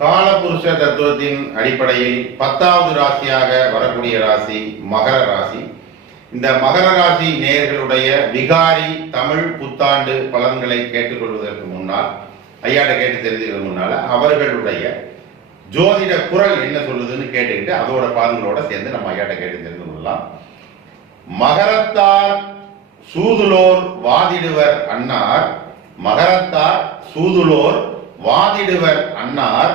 காலபுருஷ தத்துவத்தின் அடிப்படையில் 10வது ராசியாக வரக்கூடிய ராசி மகர ராசி. இந்த மகர ராசி நேயர்களுடைய விகாரி தமிழ் புத்தாண்டு பலன்களை கேட்டுக்கொள்வதற்கு முன்னால், ஐயாட்ட கேட்டு தெரிஞ்சுக்கிறது முன்னால அவர்களுடைய ஜோதிட குரல் என்ன சொல்லுதுன்னு கேட்டுக்கிட்டு அதோட பலன்களோட சேர்ந்து நம்ம ஐயாட்ட கேட்டு தெரிந்து கொள்ளலாம். மகரத்தார் சூதுலோர் வாதிடுவர் அன்னார், மகரத்தார் சூதுலோர் வாதிடுவர் அன்னார்,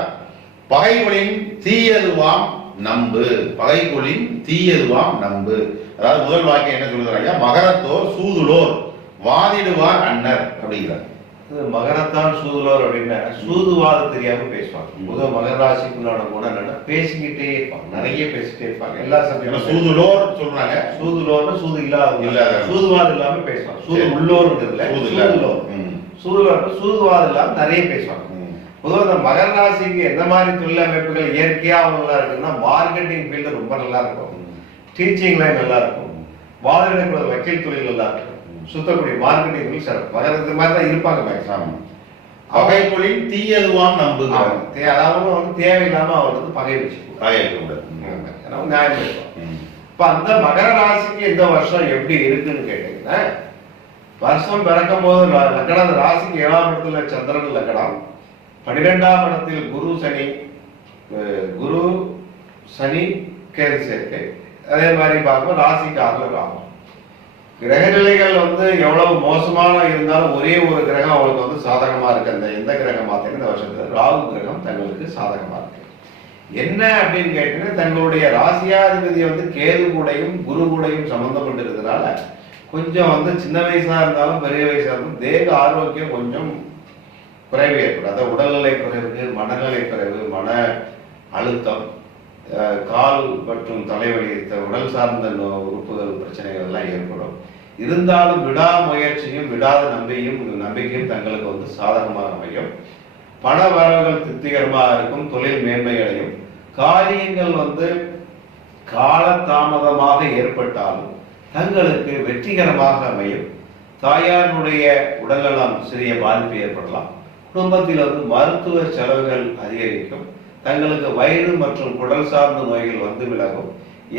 பகைகளின் தீயதுவாம் நம்பு, பகைகளின் தீயதுவாம் நம்பு. அதாவது முதல் வாக்கியம் என்ன சொல்லுறாங்க, மகரத்தோர் சூதுலோர் வாதிடுவார் அன்னர் அப்படிங்கிறார். மகரத்தான் சூதுலோர் அப்படின்னா சூதுவாது தெரியாம பேசுவாங்க. முதல் மகர ராசிக்குள்ளான குணம் என்னன்னா பேசிக்கிட்டே இருப்பாங்க, நிறைய பேசிட்டே இருப்பாங்க. எல்லா சமயம் சூதுலோர் சொல்றாங்க. சூதுலோர்னா சூது இல்லாத சூதுவாது இல்லாம பேசுவாங்க. சூது உள்ளோருங்கிறதுல சூதுலோர், சூதுலோர் சூதுவாது இல்லாம நிறைய பேசுவாங்க. பொதுவாக இந்த மகர ராசிக்கு எந்த மாதிரி தொழில் அமைப்புகள் இயற்கையா அவங்க இருக்குன்னா, மார்க்கெட்டிங் ஃபீல்டு ரொம்ப நல்லா இருக்கும், டீச்சிங் லைன் நல்லா இருக்கும், வாதிடக்கூடிய வக்கீல் தொழில் நல்லா இருக்கும், சுத்தக்கூடிய மார்க்கெட்டிங் தொழில் சிறப்பு. மகரத்து மாதிரி தான் இருப்பாங்க மேக்ஸிமம். பகைகளின் தீயதுவாம் நம்புகிறாங்க. அதாவது வந்து தேவையில்லாம அவர் வந்து பகை வச்சு நியாயம் இருக்கும். இப்ப அந்த மகர ராசிக்கு இந்த வருஷம் எப்படி இருக்குன்னு கேட்டீங்கன்னா, வருஷம் பிறக்கும் போது லக்கணம் ராசிக்கு 7ஆம் இடத்துல சந்திரன் லக்கணம், 12ஆம் இடத்தில் குரு சனி கேது சேர்க்கை. அதே மாதிரி பார்க்கும்போது ராசிக்கு 6ல ராகும். கிரகநிலைகள் வந்து எவ்வளவு மோசமான இருந்தாலும் ஒரே ஒரு கிரகம் அவளுக்கு வந்து சாதகமா இருக்கு. அந்த எந்த கிரகம் பார்த்தீங்கன்னா இந்த வருஷத்துல ராகு கிரகம் தங்களுக்கு சாதகமா இருக்கு. என்ன அப்படின்னு கேட்டீங்கன்னா, தங்களுடைய ராசியாதிபதி வந்து கேது கூடையும் குரு கூடையும் சம்பந்தப்பட்டு இருக்கிறதுனால கொஞ்சம் வந்து சின்ன வயசா இருந்தாலும் பெரிய வயசா இருந்தாலும் தேக ஆரோக்கியம் கொஞ்சம் குறைவு ஏற்படும். அதாவது உடல்நிலை குறைவு, மனநிலை குறைவு, மன அழுத்தம், கால் மற்றும் தலைவலி, உடல் சார்ந்த உறுப்புகள் பிரச்சனைகள் எல்லாம் ஏற்படும். இருந்தாலும் விடாமுயற்சியும் விடாத நம்பிக்கையும் தங்களுக்கு வந்து சாதகமாக அமையும். பண வரவுகள் திருப்திகரமாக இருக்கும், தொழில் மேன்மையடையும். காரியங்கள் வந்து கால தாமதமாக ஏற்பட்டாலும் தங்களுக்கு வெற்றிகரமாக அமையும். தாயாருடைய உடல்நலம் சிறிய பாதிப்பு ஏற்படலாம். குடும்பத்தில் வந்து மருத்துவ செலவுகள் அதிகரிக்கும். தங்களுக்கு வயிறு மற்றும் குடல் சார்ந்த நோய்கள் வந்து விலகும்.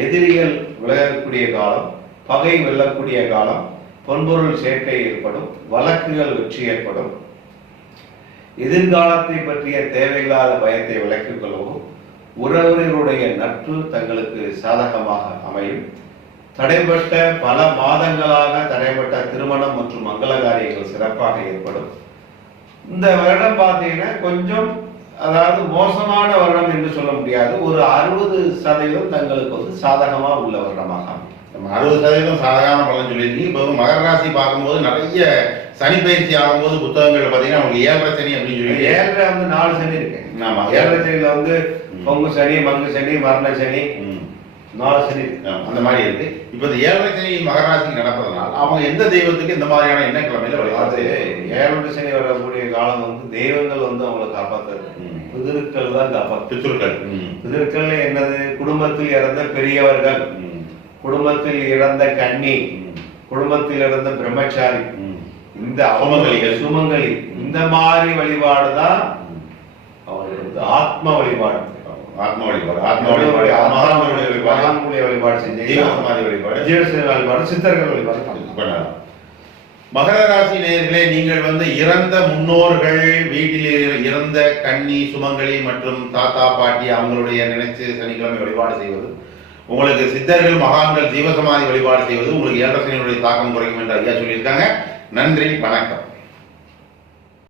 எதிரிகள் விலகக்கூடிய காலம், பகை வெல்லக்கூடிய காலம், பொன்பொருள் சேர்க்கை ஏற்படும், வழக்குகள் வெற்றி ஏற்படும். எதிர்காலத்தை பற்றிய தேவையில்லாத பயத்தை விலக்கிக் கொள்ளவும் உறவினருடைய நட்பு தங்களுக்கு சாதகமாக அமையும். தடைப்பட்ட பல மாதங்களாக தடைப்பட்ட திருமணம் மற்றும் மங்கள காரியங்கள் சிறப்பாக ஏற்படும். இந்த வருடம் பார்த்தீங்கன்னா கொஞ்சம், அதாவது மோசமான வருடம் என்று சொல்ல முடியாது, ஒரு 60% தங்களுக்கு வந்து சாதகமா உள்ள வருடமாக அமையும். 60% சாதகமான பலன் சொல்லியிருக்கு. இப்போ மகர ராசி பார்க்கும்போது நிறைய சனி பயிற்சி ஆகும்போது புத்தகங்கள் பார்த்தீங்கன்னா அவங்க 7.5 சனி அப்படின்னு சொல்லி 7.5 வந்து 4 சனி இருக்கு. ஆமா, 7.5 சனியில வந்து பொங்கு சனி, மங்கு சனி, மரண சனி, 4 சனி அந்த மாதிரி இருக்கு. இப்போ இந்த 7.5 சனி மகர ராசிக்கு நடப்பதனால அவங்க எந்த தெய்வத்துக்கு இந்த மாதிரியான என்ன கிழமையில வழிபாடு? 7.5 சனி வரக்கூடிய காலம் வந்து தெய்வங்கள் வந்து அவங்களை காப்பாற்றுறது, பிதிருக்கள் தான் காப்பாற்று. பிதிருக்கள் என்னது? குடும்பத்தில் இறந்த பெரியவர்கள், குடும்பத்தில் இறந்த கன்னி, குடும்பத்தில் இறந்த பிரம்மச்சாரி, இந்த சுமங்கலி, இந்த மாதிரி வழிபாடுதான் அவங்களுக்கு வந்து ஆத்ம வழிபாடு. சித்தர்கள் வழிபாடு. மகர ராசி நேயர்களே, நீங்கள் வந்து இறந்த முன்னோர்கள் வீட்டில் இறந்த கன்னி, சுமங்கலி மற்றும் தாத்தா பாட்டி அவங்களுடைய நினைச்சு சனிக்கிழமை வழிபாடு செய்வது, உங்களுக்கு சித்தர்கள் மகான்கள் ஜீவசமாதி வழிபாடு செய்வது உங்களுக்கு 7.5 சனியுடைய தாக்கம் குறைக்கும் என்று ஐயா சொல்லியிருக்காங்க. நன்றி, வணக்கம்.